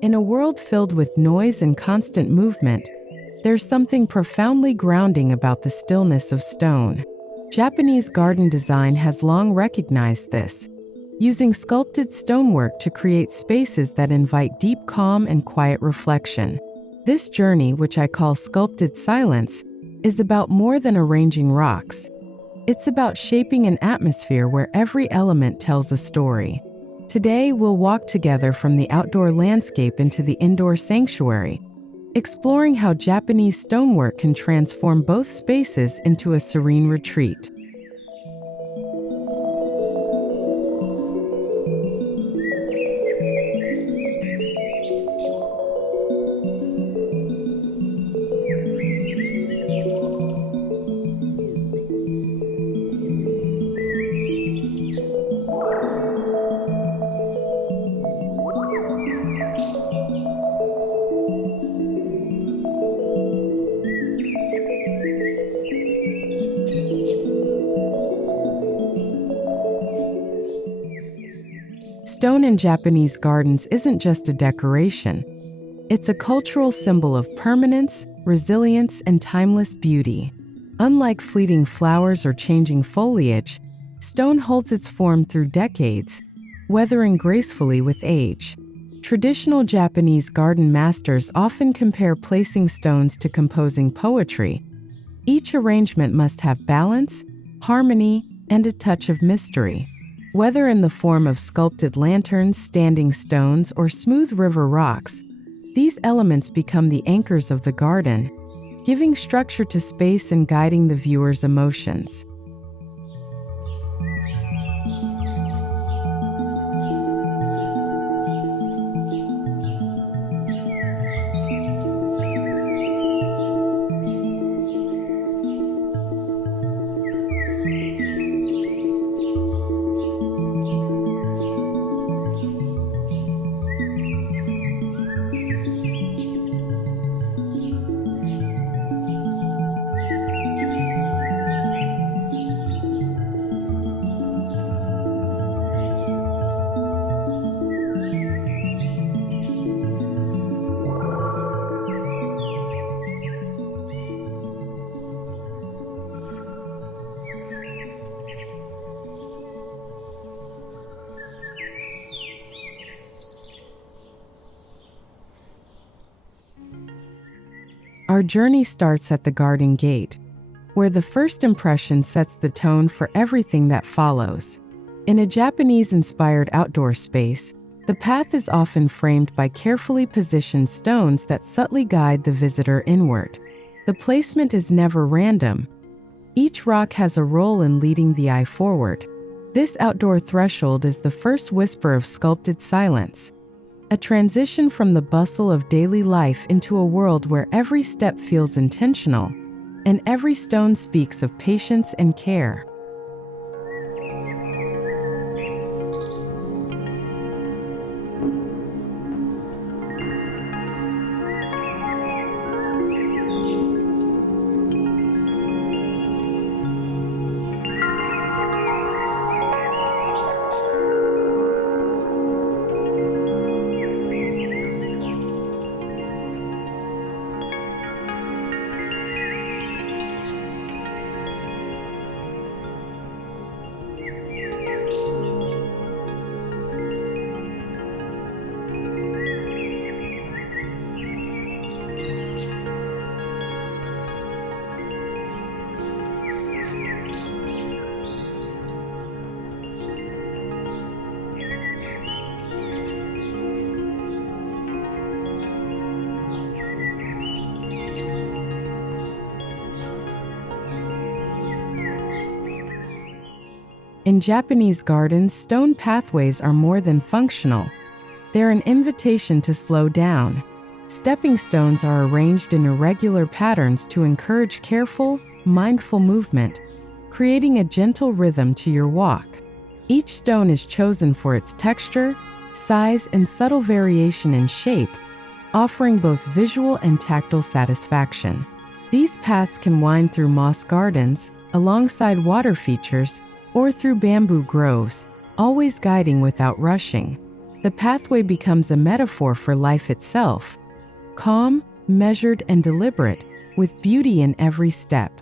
In a world filled with noise and constant movement, there's something profoundly grounding about the stillness of stone. Japanese garden design has long recognized this, using sculpted stonework to create spaces that invite deep calm and quiet reflection. This journey, which I call Sculpted Silence, is about more than arranging rocks. It's about shaping an atmosphere where every element tells a story. Today, we'll walk together from the outdoor landscape into the indoor sanctuary, exploring how Japanese stonework can transform both spaces into a serene retreat. Stone in Japanese gardens isn't just a decoration. It's a cultural symbol of permanence, resilience, and timeless beauty. Unlike fleeting flowers or changing foliage, stone holds its form through decades, weathering gracefully with age. Traditional Japanese garden masters often compare placing stones to composing poetry. Each arrangement must have balance, harmony, and a touch of mystery. Whether in the form of sculpted lanterns, standing stones, or smooth river rocks, these elements become the anchors of the garden, giving structure to space and guiding the viewer's emotions. Our journey starts at the garden gate, where the first impression sets the tone for everything that follows. In a Japanese-inspired outdoor space, the path is often framed by carefully positioned stones that subtly guide the visitor inward. The placement is never random. Each rock has a role in leading the eye forward. This outdoor threshold is the first whisper of sculpted silence, a transition from the bustle of daily life into a world where every step feels intentional, and every stone speaks of patience and care. In Japanese gardens, stone pathways are more than functional. They're an invitation to slow down. Stepping stones are arranged in irregular patterns to encourage careful, mindful movement, creating a gentle rhythm to your walk. Each stone is chosen for its texture, size, and subtle variation in shape, offering both visual and tactile satisfaction. These paths can wind through moss gardens, alongside water features, or through bamboo groves, always guiding without rushing. The pathway becomes a metaphor for life itself, calm, measured, and deliberate, with beauty in every step.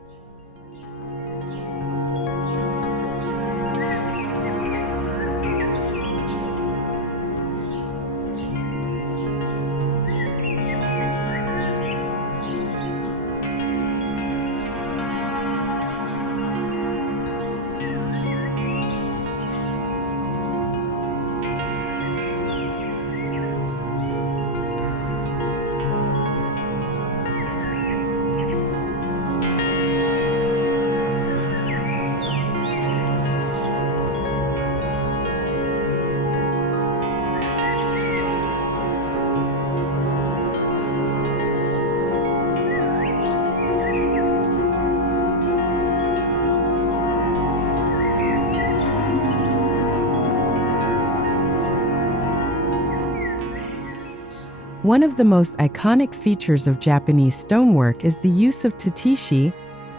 One of the most iconic features of Japanese stonework is the use of tateshi,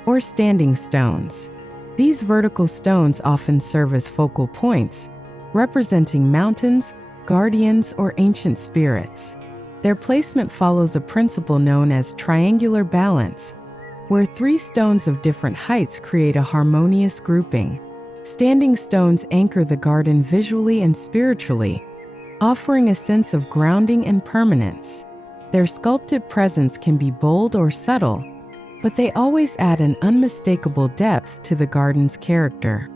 or standing stones. These vertical stones often serve as focal points, representing mountains, guardians, or ancient spirits. Their placement follows a principle known as triangular balance, where three stones of different heights create a harmonious grouping. Standing stones anchor the garden visually and spiritually, offering a sense of grounding and permanence. Their sculpted presence can be bold or subtle, but they always add an unmistakable depth to the garden's character.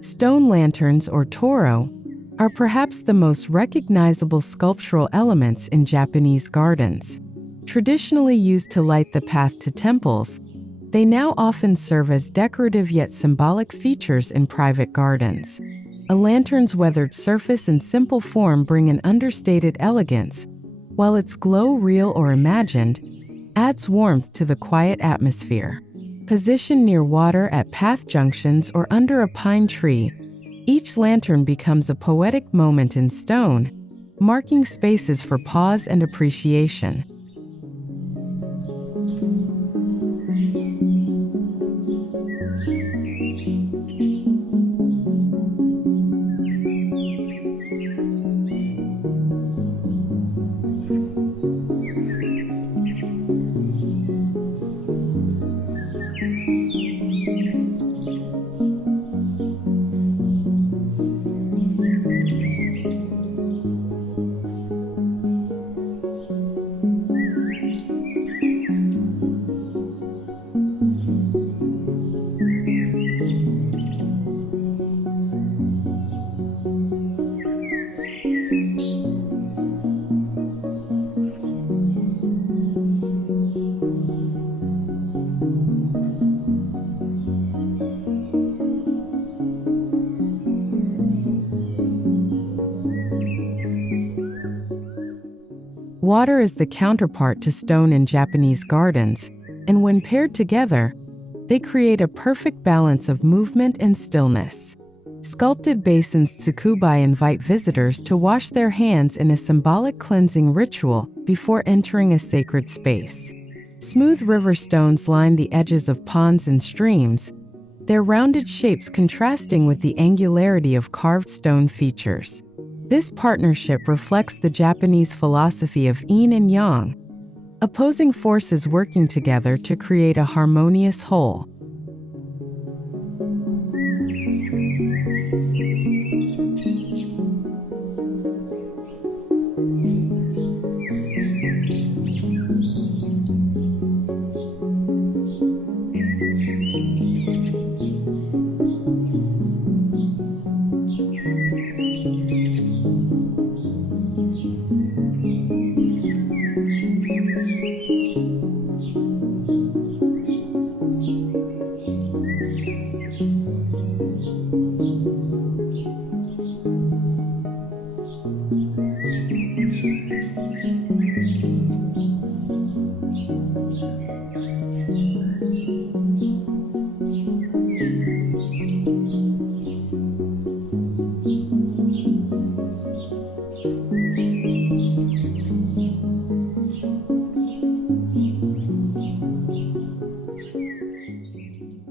Stone lanterns, or toro, are perhaps the most recognizable sculptural elements in Japanese gardens. Traditionally used to light the path to temples, they now often serve as decorative yet symbolic features in private gardens. A lantern's weathered surface and simple form bring an understated elegance, while its glow, real or imagined, adds warmth to the quiet atmosphere. Positioned near water at path junctions or under a pine tree, each lantern becomes a poetic moment in stone, marking spaces for pause and appreciation. Water is the counterpart to stone in Japanese gardens, and when paired together, they create a perfect balance of movement and stillness. Sculpted basins tsukubai invite visitors to wash their hands in a symbolic cleansing ritual before entering a sacred space. Smooth river stones line the edges of ponds and streams, their rounded shapes contrasting with the angularity of carved stone features. This partnership reflects the Japanese philosophy of yin and yang, opposing forces working together to create a harmonious whole.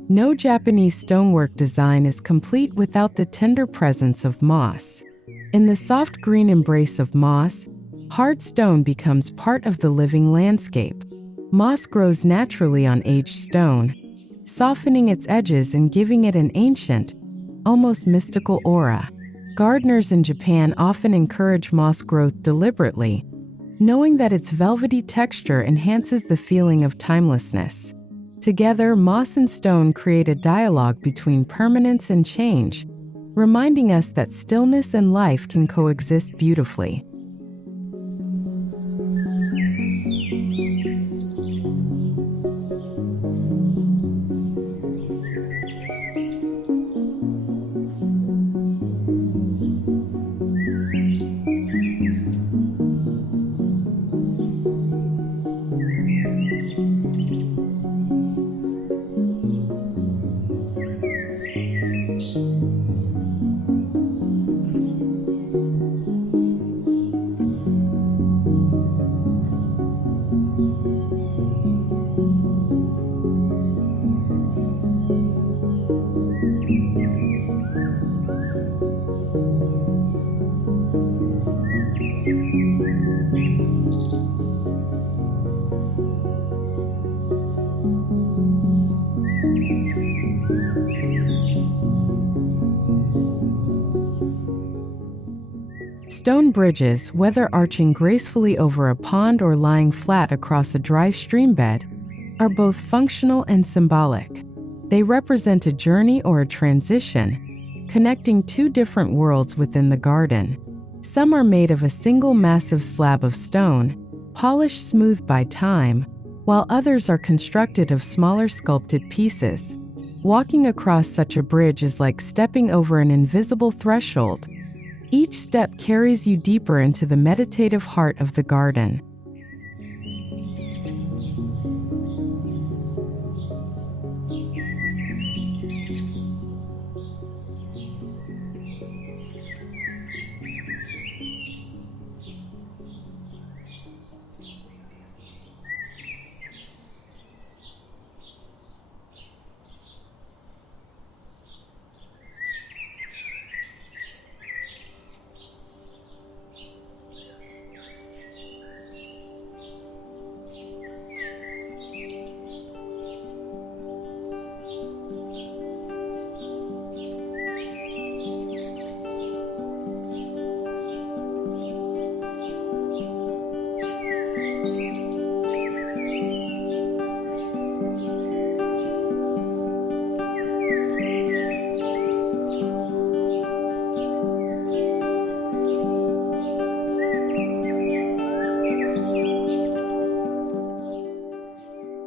No Japanese stonework design is complete without the tender presence of moss. In the soft green embrace of moss, hard stone becomes part of the living landscape. Moss grows naturally on aged stone, softening its edges and giving it an ancient, almost mystical aura. Gardeners in Japan often encourage moss growth deliberately, knowing that its velvety texture enhances the feeling of timelessness. Together, moss and stone create a dialogue between permanence and change, reminding us that stillness and life can coexist beautifully. Stone bridges, whether arching gracefully over a pond or lying flat across a dry stream bed, are both functional and symbolic. They represent a journey or a transition, connecting two different worlds within the garden. Some are made of a single massive slab of stone, polished smooth by time, while others are constructed of smaller sculpted pieces. Walking across such a bridge is like stepping over an invisible threshold. Each step carries you deeper into the meditative heart of the garden.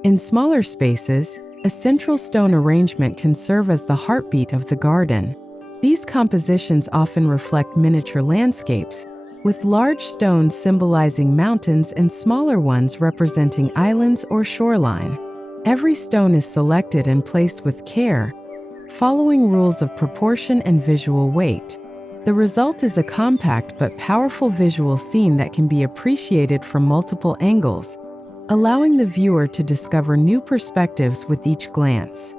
In smaller spaces, a central stone arrangement can serve as the heartbeat of the garden. These compositions often reflect miniature landscapes, with large stones symbolizing mountains and smaller ones representing islands or shoreline. Every stone is selected and placed with care, following rules of proportion and visual weight. The result is a compact but powerful visual scene that can be appreciated from multiple angles, allowing the viewer to discover new perspectives with each glance.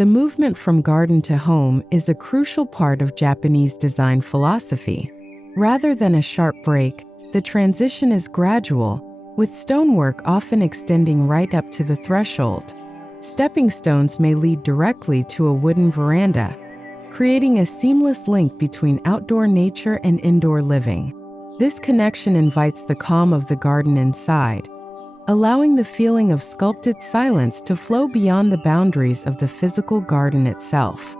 The movement from garden to home is a crucial part of Japanese design philosophy. Rather than a sharp break, the transition is gradual, with stonework often extending right up to the threshold. Stepping stones may lead directly to a wooden veranda, creating a seamless link between outdoor nature and indoor living. This connection invites the calm of the garden inside, allowing the feeling of sculpted silence to flow beyond the boundaries of the physical garden itself.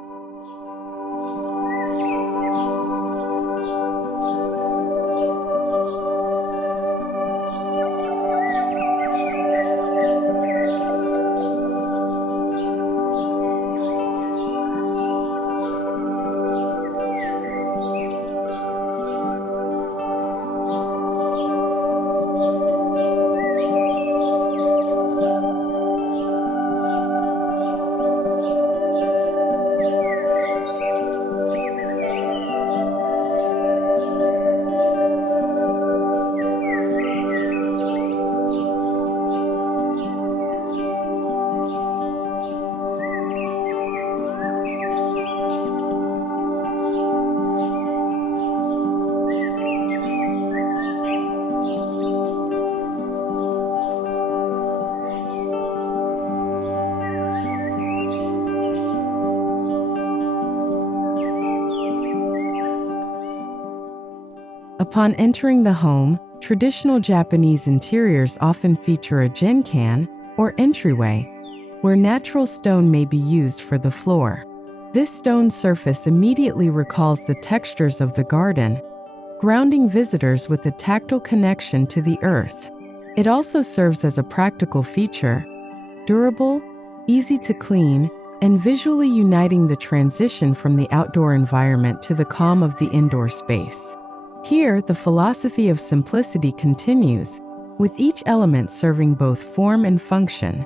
Upon entering the home, traditional Japanese interiors often feature a jinkan, or entryway, where natural stone may be used for the floor. This stone surface immediately recalls the textures of the garden, grounding visitors with a tactile connection to the earth. It also serves as a practical feature, durable, easy to clean, and visually uniting the transition from the outdoor environment to the calm of the indoor space. Here, the philosophy of simplicity continues, with each element serving both form and function.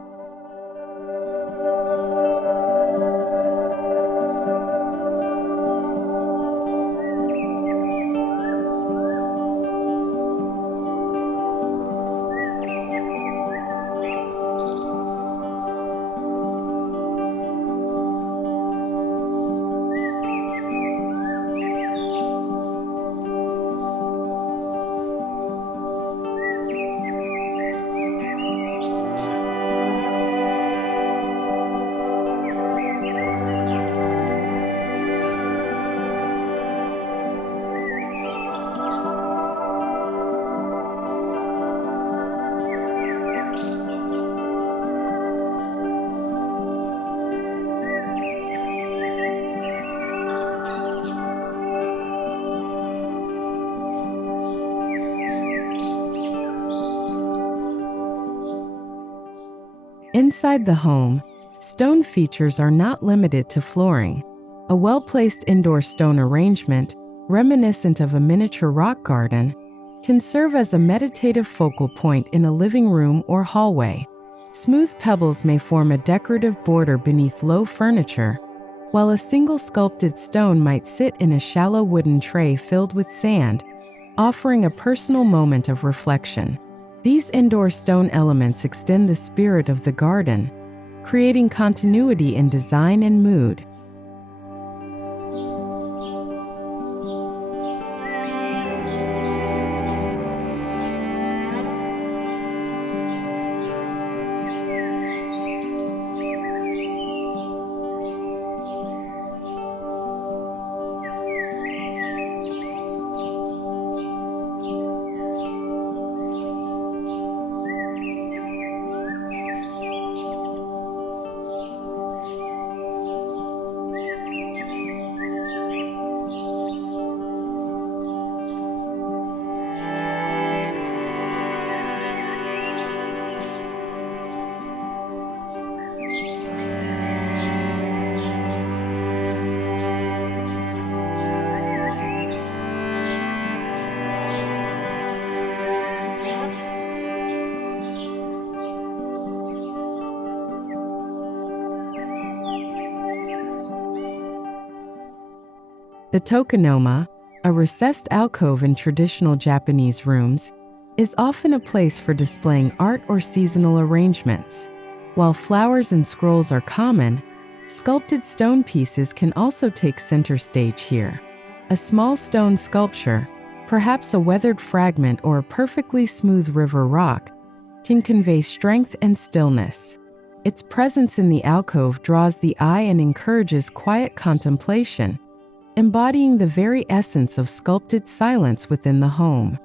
Inside the home, stone features are not limited to flooring. A well-placed indoor stone arrangement, reminiscent of a miniature rock garden, can serve as a meditative focal point in a living room or hallway. Smooth pebbles may form a decorative border beneath low furniture, while a single sculpted stone might sit in a shallow wooden tray filled with sand, offering a personal moment of reflection. These indoor stone elements extend the spirit of the garden, creating continuity in design and mood. The Tokonoma, a recessed alcove in traditional Japanese rooms, is often a place for displaying art or seasonal arrangements. While flowers and scrolls are common, Sculpted stone pieces can also take center stage here. A small stone sculpture, perhaps a weathered fragment or a perfectly smooth river rock, can convey strength and stillness. Its presence in the alcove draws the eye and encourages quiet contemplation, embodying the very essence of sculpted silence within the home.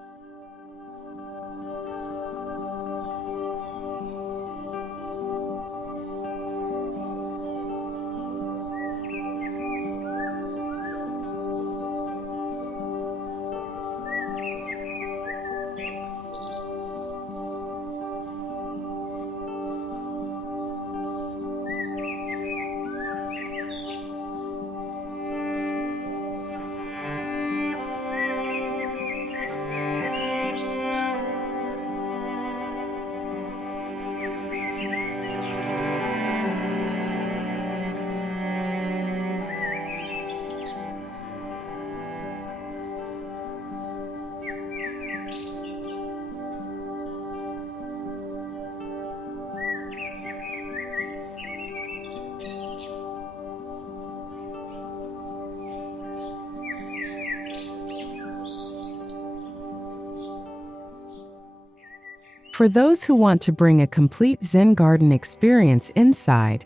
For those who want to bring a complete Zen garden experience inside,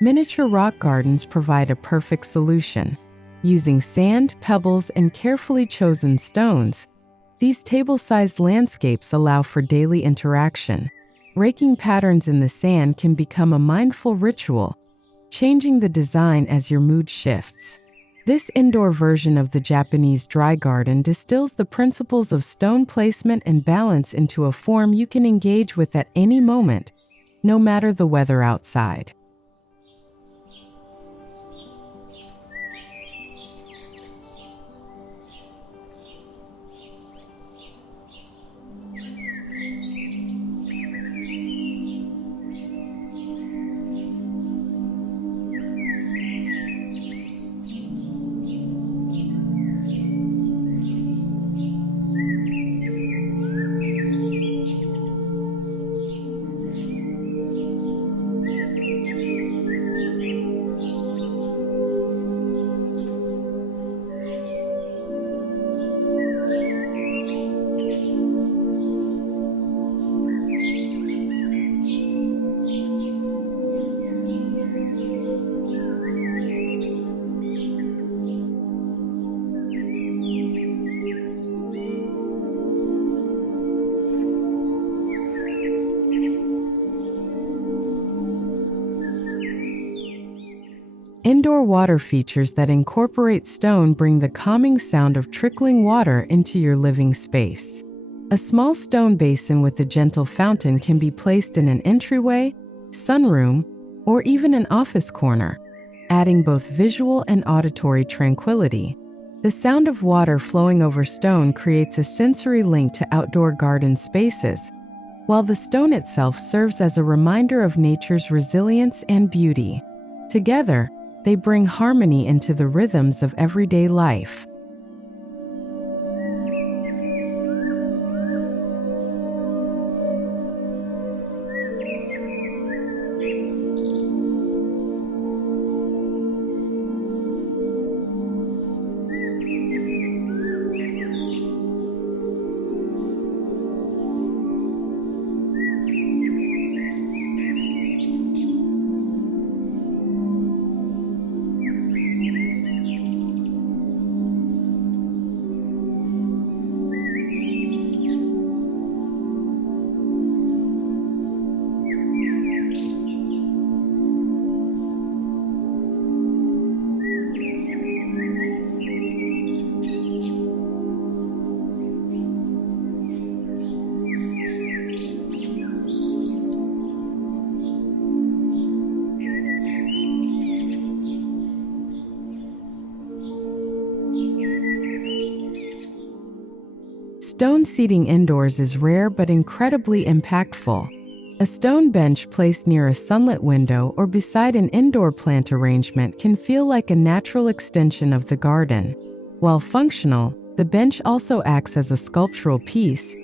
miniature rock gardens provide a perfect solution. Using sand, pebbles, and carefully chosen stones, these table-sized landscapes allow for daily interaction. Raking patterns in the sand can become a mindful ritual, changing the design as your mood shifts. This indoor version of the Japanese dry garden distills the principles of stone placement and balance into a form you can engage with at any moment, no matter the weather outside. Indoor water features that incorporate stone bring the calming sound of trickling water into your living space. A small stone basin with a gentle fountain can be placed in an entryway, sunroom, or even an office corner, adding both visual and auditory tranquility. The sound of water flowing over stone creates a sensory link to outdoor garden spaces, while the stone itself serves as a reminder of nature's resilience and beauty. Together, they bring harmony into the rhythms of everyday life. Stone seating indoors is rare but incredibly impactful. A stone bench placed near a sunlit window or beside an indoor plant arrangement can feel like a natural extension of the garden. While functional, the bench also acts as a sculptural piece,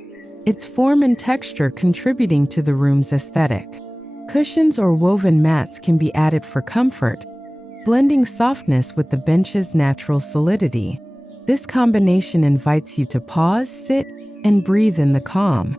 its form and texture contributing to the room's aesthetic. Cushions or woven mats can be added for comfort, blending softness with the bench's natural solidity. This combination invites you to pause, sit, and breathe in the calm.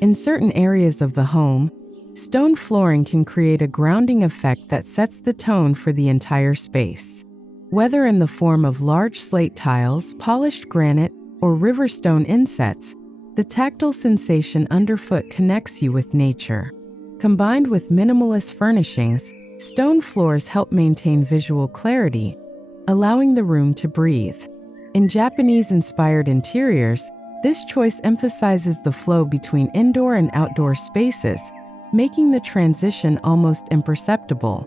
In certain areas of the home, stone flooring can create a grounding effect that sets the tone for the entire space. Whether in the form of large slate tiles, polished granite, or riverstone insets, the tactile sensation underfoot connects you with nature. Combined with minimalist furnishings, stone floors help maintain visual clarity, allowing the room to breathe. In Japanese-inspired interiors, this choice emphasizes the flow between indoor and outdoor spaces, making the transition almost imperceptible.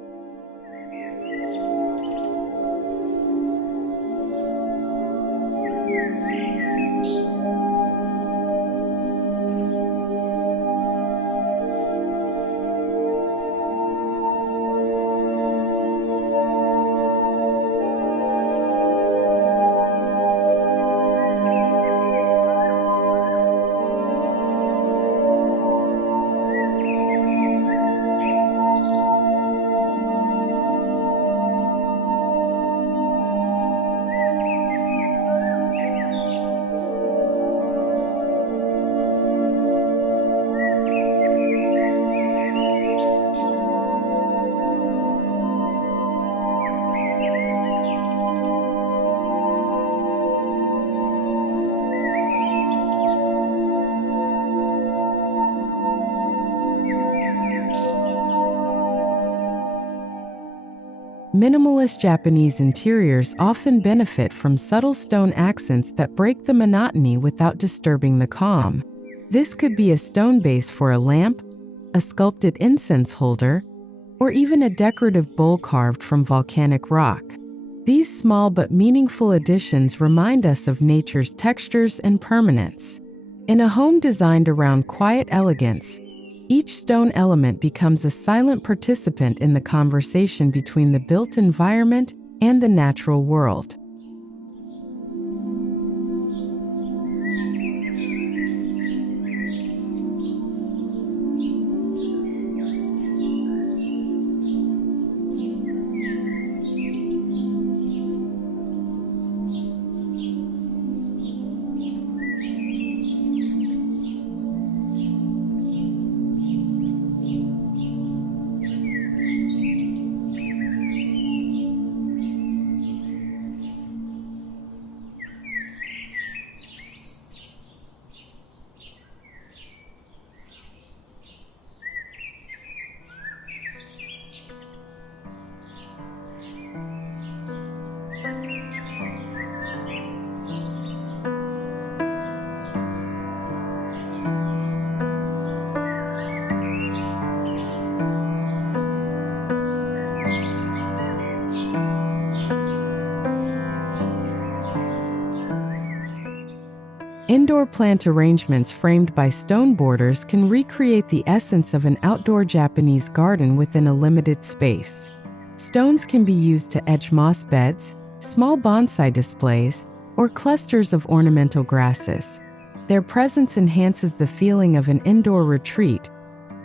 Minimalist Japanese interiors often benefit from subtle stone accents that break the monotony without disturbing the calm. This could be a stone base for a lamp, a sculpted incense holder, or even a decorative bowl carved from volcanic rock. These small but meaningful additions remind us of nature's textures and permanence. In a home designed around quiet elegance, each stone element becomes a silent participant in the conversation between the built environment and the natural world. Indoor plant arrangements framed by stone borders can recreate the essence of an outdoor Japanese garden within a limited space. Stones can be used to edge moss beds, small bonsai displays, or clusters of ornamental grasses. Their presence enhances the feeling of an indoor retreat,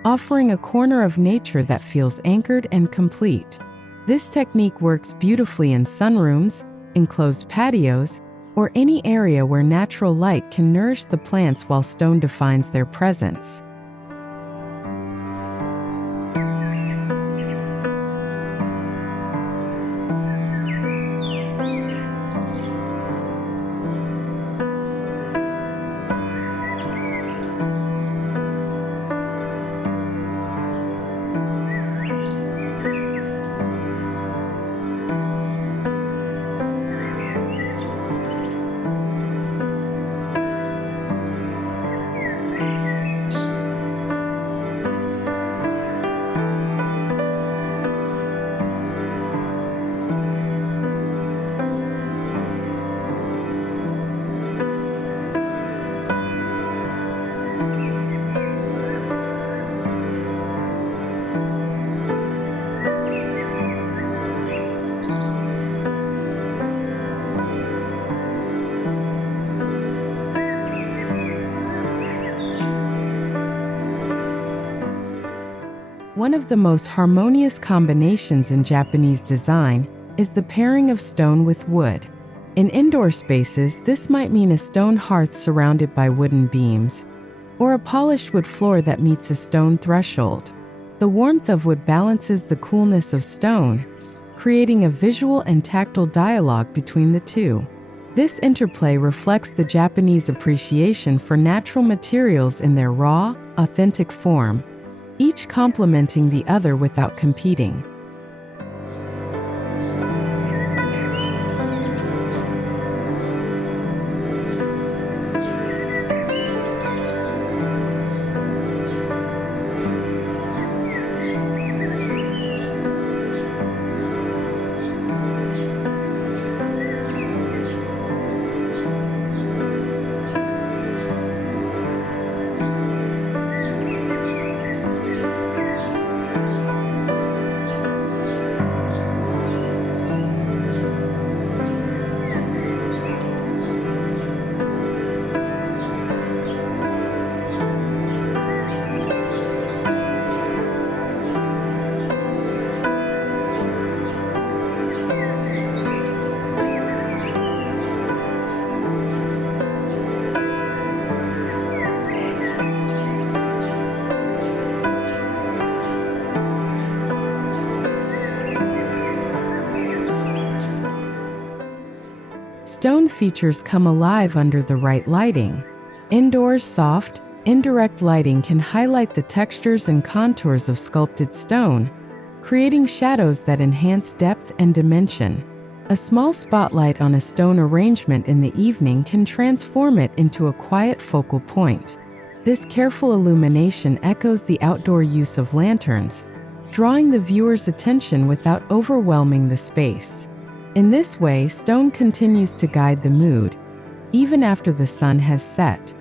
offering a corner of nature that feels anchored and complete. This technique works beautifully in sunrooms, enclosed patios, or any area where natural light can nourish the plants while stone defines their presence. One of the most harmonious combinations in Japanese design is the pairing of stone with wood. In indoor spaces, this might mean a stone hearth surrounded by wooden beams, or a polished wood floor that meets a stone threshold. The warmth of wood balances the coolness of stone, creating a visual and tactile dialogue between the two. This interplay reflects the Japanese appreciation for natural materials in their raw, authentic form, each complementing the other without competing. Stone features come alive under the right lighting. Indoors, soft, indirect lighting can highlight the textures and contours of sculpted stone, creating shadows that enhance depth and dimension. A small spotlight on a stone arrangement in the evening can transform it into a quiet focal point. This careful illumination echoes the outdoor use of lanterns, drawing the viewer's attention without overwhelming the space. In this way, stone continues to guide the mood, even after the sun has set.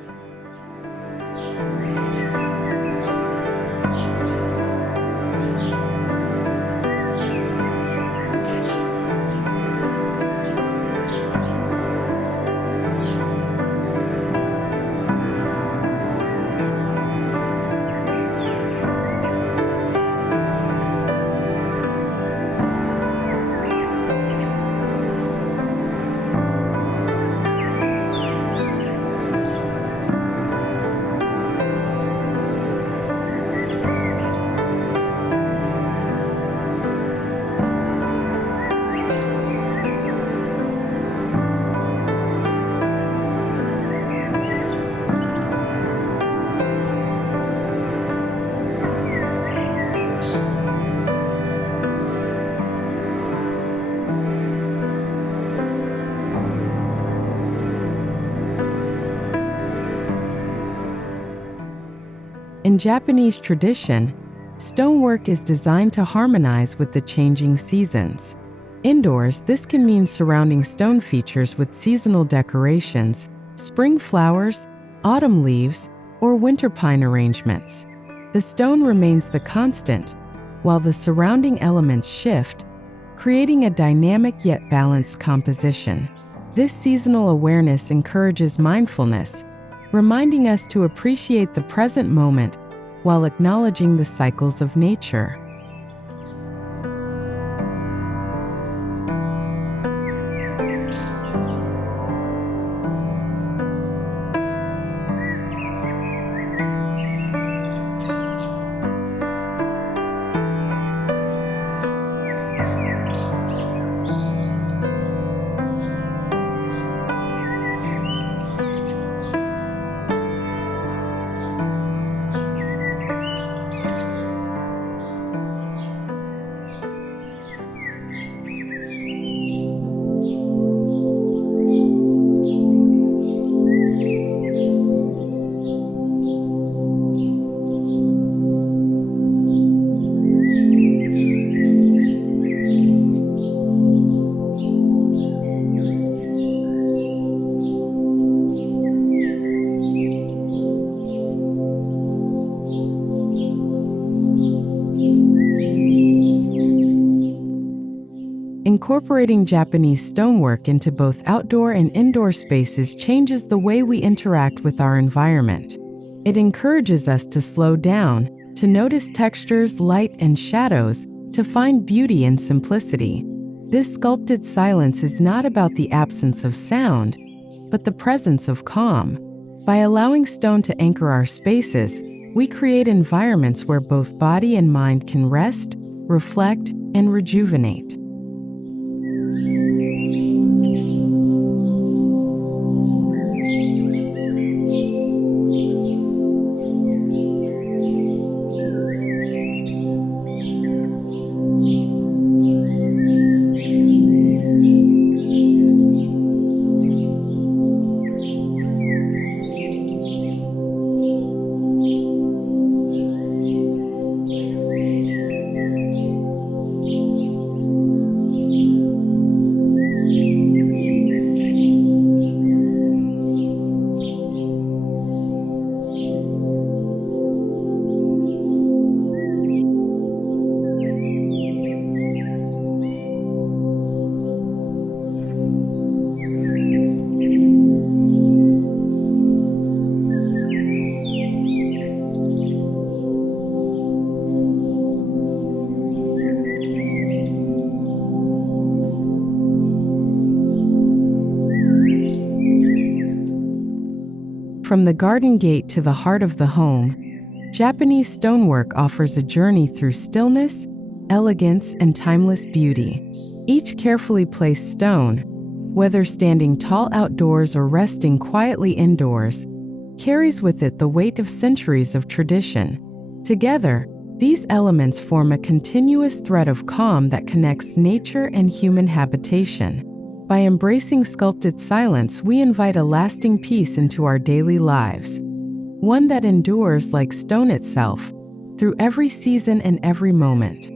In Japanese tradition, stonework is designed to harmonize with the changing seasons. Indoors, this can mean surrounding stone features with seasonal decorations, spring flowers, autumn leaves, or winter pine arrangements. The stone remains the constant, while the surrounding elements shift, creating a dynamic yet balanced composition. This seasonal awareness encourages mindfulness, reminding us to appreciate the present moment while acknowledging the cycles of nature. Incorporating Japanese stonework into both outdoor and indoor spaces changes the way we interact with our environment. It encourages us to slow down, to notice textures, light, and shadows, to find beauty in simplicity. This sculpted silence is not about the absence of sound, but the presence of calm. By allowing stone to anchor our spaces, we create environments where both body and mind can rest, reflect, and rejuvenate. From the garden gate to the heart of the home, Japanese stonework offers a journey through stillness, elegance, and timeless beauty. Each carefully placed stone, whether standing tall outdoors or resting quietly indoors, carries with it the weight of centuries of tradition. Together, these elements form a continuous thread of calm that connects nature and human habitation. By embracing sculpted silence, we invite a lasting peace into our daily lives, one that endures like stone itself, through every season and every moment.